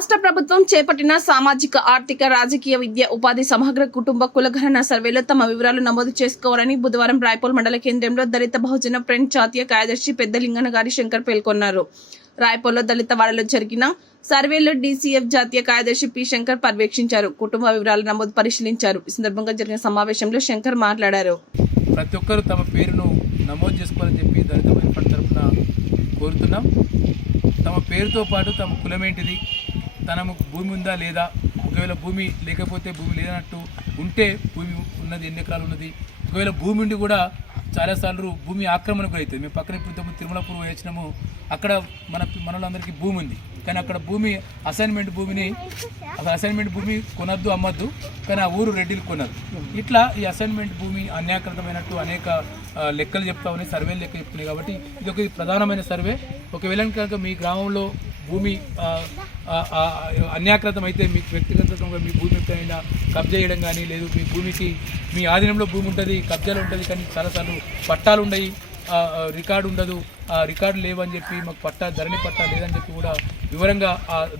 రాష్ట్ర ప్రభుత్వం చేపట్టిన సామాజిక ఆర్థిక రాజకీయ విద్య ఉపాధి సమగ్ర కుటుంబ కులగణన సర్వేలో తమ వివరాలు నమోదు చేసుకోవాలని బుధవారం రాయపూర్ మండల కేంద్రంలో దళిత బహుజన ఫ్రంట్ జాతీయ కార్యదర్శి పెద్ద లింగనగారి శంకర్ పేర్కొన్నారు. రాయపూర్లో దళిత వాడలో జరిగిన సర్వేలో డీసీఎఫ్ జాతీయ కార్యదర్శి పి శంకర్ పర్యవేక్షించారు. కుటుంబ వివరాల నమోదు పరిశీలించారు. ఈ సందర్భంగా జరిగిన సమావేశంలో శంకర్ మాట్లాడారు. ప్రతి ఒక్కరూ తమ పేరును నమోదు చేసుకోవాలని చెప్పి దళిత ఫ్రంట్ తరఫున కోరుతున్నాం. తమ పేరుతో పాటు తమ కులమేంటిది, తనకు భూమి ఉందా లేదా, ఒకవేళ భూమి లేకపోతే భూమి లేనట్టు ఉంటే భూమి ఉన్నది ఎన్ని ఎకరాలు ఉన్నది, ఒకవేళ భూమి ఉండి కూడా చాలాసార్లు భూమి ఆక్రమణకు అవుతుంది. మేము పక్కన ఇప్పుడు తిరుమలపూర్ వేసినాము, అక్కడ మనలందరికీ భూమి ఉంది, కానీ అక్కడ భూమి అసైన్మెంట్ భూమి కొనద్దు అమ్మద్దు, కానీ ఆ ఊరు రెడ్డిలు కొనద్దు. ఇట్లా ఈ అసైన్మెంట్ భూమి అన్యాకృతమైనట్టు అనేక లెక్కలు చెప్తా ఉన్నాయి, సర్వేలు లెక్క చెప్తున్నాయి. కాబట్టి ఇది ఒక ప్రధానమైన సర్వే. ఒకవేళ కనుక మీ గ్రామంలో భూమి అన్యాకృతం అయితే మీకు వ్యక్తిగతంగా మీ భూమి ఎప్పుడైనా కబ్జా చేయడం కానీ, లేదు మీ భూమికి మీ ఆధీనంలో భూమి ఉంటుంది, కబ్జాలు ఉంటుంది, కానీ చాలాసార్లు పట్టాలు ఉన్నాయి, రికార్డు ఉండదు, రికార్డు లేవని చెప్పి మాకు ధరణి పట్టా లేదని చెప్పి కూడా వివరంగా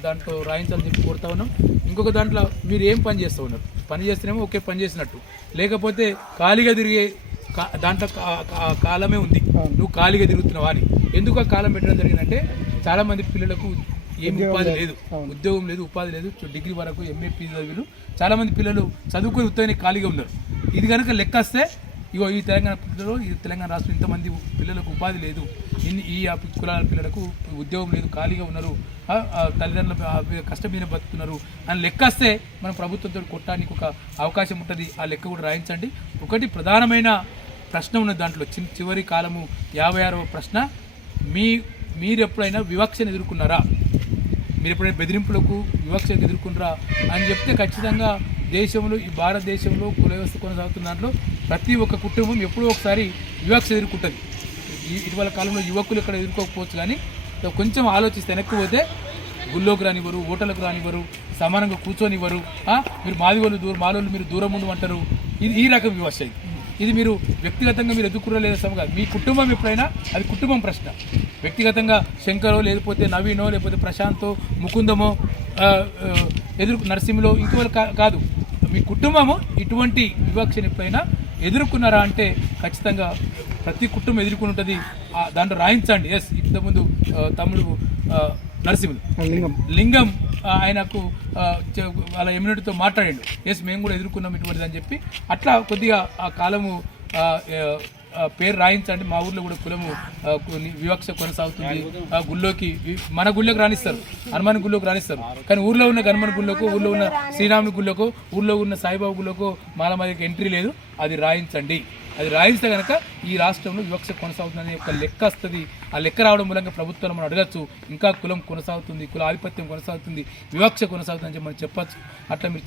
దాంట్లో రాయించాలని చెప్పి కోరుతా ఉన్నాం. ఇంకొక దాంట్లో మీరు ఏం పని చేస్తూ ఉన్నారు, పని చేస్తేనేమో ఓకే పని చేసినట్టు, లేకపోతే ఖాళీగా తిరిగే దాంట్లో కాలమే ఉంది, నువ్వు ఖాళీగా తిరుగుతున్నావు అని. ఎందుకు ఆ కాలం పెట్టడం జరిగిందంటే చాలామంది పిల్లలకు ఏం ఉపాధి లేదు, ఉద్యోగం లేదు, ఉపాధి లేదు, డిగ్రీ వరకు ఎంఏ పీజీ చదివిలు చాలామంది పిల్లలు చదువుకొని ఉత్తగానే ఖాళీగా ఉన్నారు. ఇది కనుక లెక్క వస్తే ఇగో ఈ తెలంగాణ రాష్ట్రం ఇంతమంది పిల్లలకు ఉపాధి లేదు, ఈ కులాల పిల్లలకు ఉద్యోగం లేదు, ఖాళీగా ఉన్నారు, తల్లిదండ్రుల కష్టం మీద బతుకుతున్నారు అని లెక్క వస్తే మనం ప్రభుత్వంతో కొట్టడానికి ఒక అవకాశం ఉంటుంది. ఆ లెక్క కూడా రాయించండి. ఒకటి ప్రధానమైన ప్రశ్న ఉన్నది దాంట్లో, చివరి కాలము 56వ ప్రశ్న, మీరు ఎప్పుడైనా వివక్షను ఎదుర్కొన్నారా, మీరు ఎప్పుడైనా బెదిరింపులకు వివక్షకు ఎదుర్కొన్నారా అని చెప్తే ఖచ్చితంగా దేశంలో, ఈ భారతదేశంలో కుల వ్యవస్థ కొనసాగుతున్న దాంట్లో ప్రతి ఒక్క కుటుంబం ఎప్పుడో ఒకసారి వివక్ష ఎదుర్కొంటుంది. ఇటీవల కాలంలో యువకులు ఇక్కడ ఎదుర్కోకపోవచ్చు, కానీ కొంచెం ఆలోచిస్తే వెనక్కి పోతే గుళ్ళోకి రానివ్వరు, ఓటర్లకు రానివ్వరు, సమానంగా కూర్చొనివ్వరు, మీరు మాలోళ్ళు మీరు దూరం ఉండమంటారు. ఈ రకం వివక్ష. ఇది మీరు వ్యక్తిగతంగా మీరు ఎదుర్కొనలేదు కాదు, మీ కుటుంబం ఎప్పుడైనా అది కుటుంబం ప్రశ్న. వ్యక్తిగతంగా శంకరో, లేకపోతే నవీనో, లేకపోతే ప్రశాంతో, ముకుందమో, నరసింహలో ఇంకోళ్ళు కాదు, మీ కుటుంబము ఇటువంటి వివక్షను ఎప్పుడైనా ఎదుర్కొన్నారా అంటే ఖచ్చితంగా ప్రతి కుటుంబం ఎదుర్కొని ఉంటుంది. దాంట్లో రాయించండి. ఎస్, ఇంతకుముందు తమ్ముడు నరసింహులు లింగం ఆయనకు వాళ్ళ ఎమ్యూనిటీతో మాట్లాడాడు, ఎస్ మేము కూడా ఎదుర్కొన్నాం ఇటువంటిది అని చెప్పి. అట్లా కొద్దిగా ఆ కాలము పేరు రాయించండి. మా ఊర్లో కూడా కులము వివక్ష కొనసాగుతుంది. మన గుళ్ళోకి రాణిస్తారు, హనుమాన్ గుళ్ళోకి రాణిస్తారు, కానీ ఊర్లో ఉన్న హనుమాన్ గుళ్ళకు, ఊర్లో ఉన్న శ్రీరాముని గుళ్ళకు, ఊర్లో ఉన్న సాయిబాబు గుళ్ళకు మాలమాదికి ఎంట్రీ లేదు. అది రాయించండి. అది రాయిస్తే కనుక ఈ రాష్ట్రంలో వివక్ష కొనసాగుతుందని ఒక లెక్క వస్తుంది. ఆ లెక్క రావడం మూలంగా ప్రభుత్వాన్ని మనం అడగచ్చు, ఇంకా కులం కొనసాగుతుంది, కుల ఆధిపత్యం కొనసాగుతుంది, వివక్ష కొనసాగుతుంది అని మనం చెప్పచ్చు. అట్లా మీరు